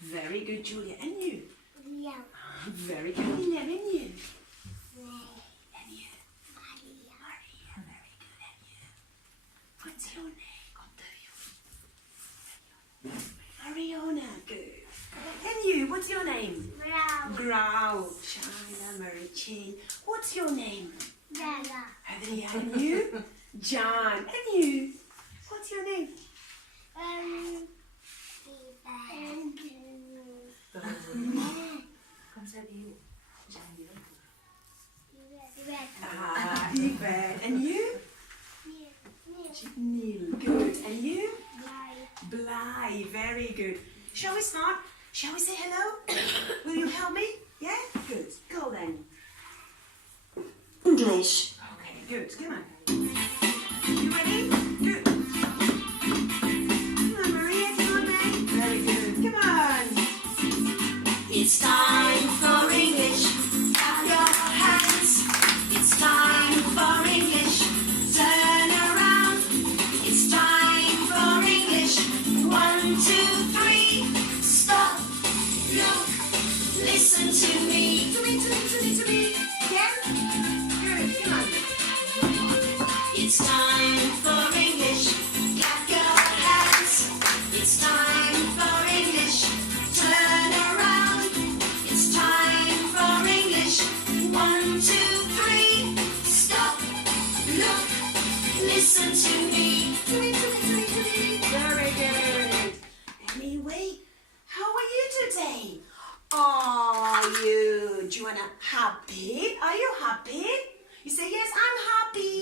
Very good, Julia. And you? Yeah. Very good, William. And you? And you? Maria. Maria. Very good. And you? What's your name? Mariona. Good. And you? What's your name? Brown. Grau. China. Marichine. What's your name? Bella. Adria. And you? John. And you? What's your name? Com se diu? Yvette. And you? Neil. Good. And you? Bly. Very good. Shall we start? Shall we say hello? Will you help me? Yeah? Good. Go then. English. Okay, good. Come on. You ready? Good. Come on, Maria. Come on, May. Very good. Come on. It's time for English. Clap your hands. It's time for English. Turn around. It's time for English. 1, 2, 3. Stop. Look. Listen to me. To me. Again? Good. Come on. It's time for English. Clap your hands. It's time for English. Turn around. It's time for English. 1, 2, 3. Stop. Look. Listen to me. Very good. Anyway, how are you today? Are you, Joanna, happy? Are you happy? You say, yes, I'm happy.